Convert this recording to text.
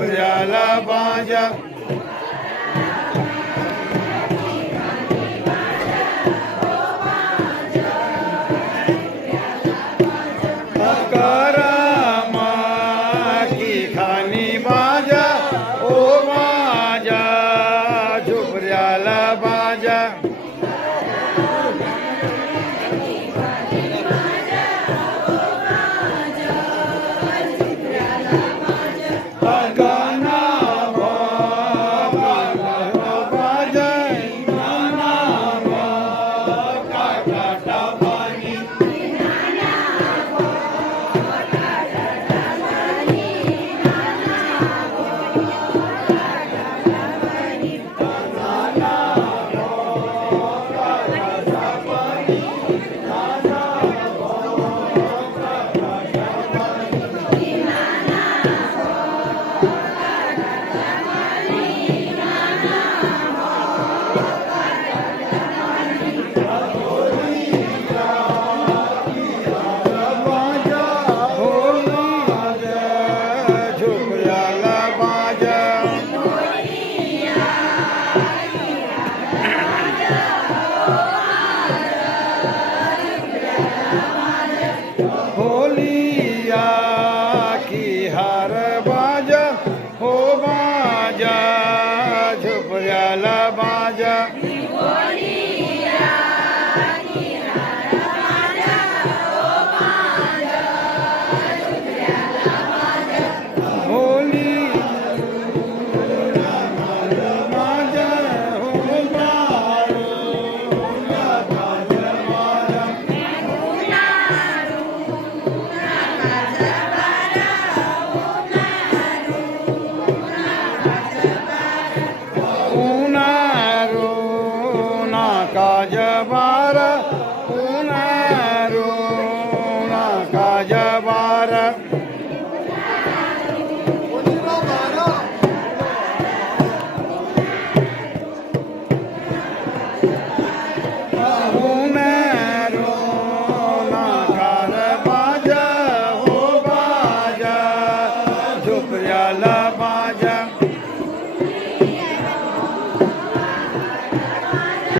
झुपऱ्याला बाजा करामा की खानी बाजा ओ बाजा झुपऱ्याला बाजा होलिया की हार बाजा हो बाजा झुपऱ्याला बाजा होली बाजा हो काजबारा उनारो ना काजबारा उनारो ना कार बाजा हो बाजा झुपऱ्याला बाजा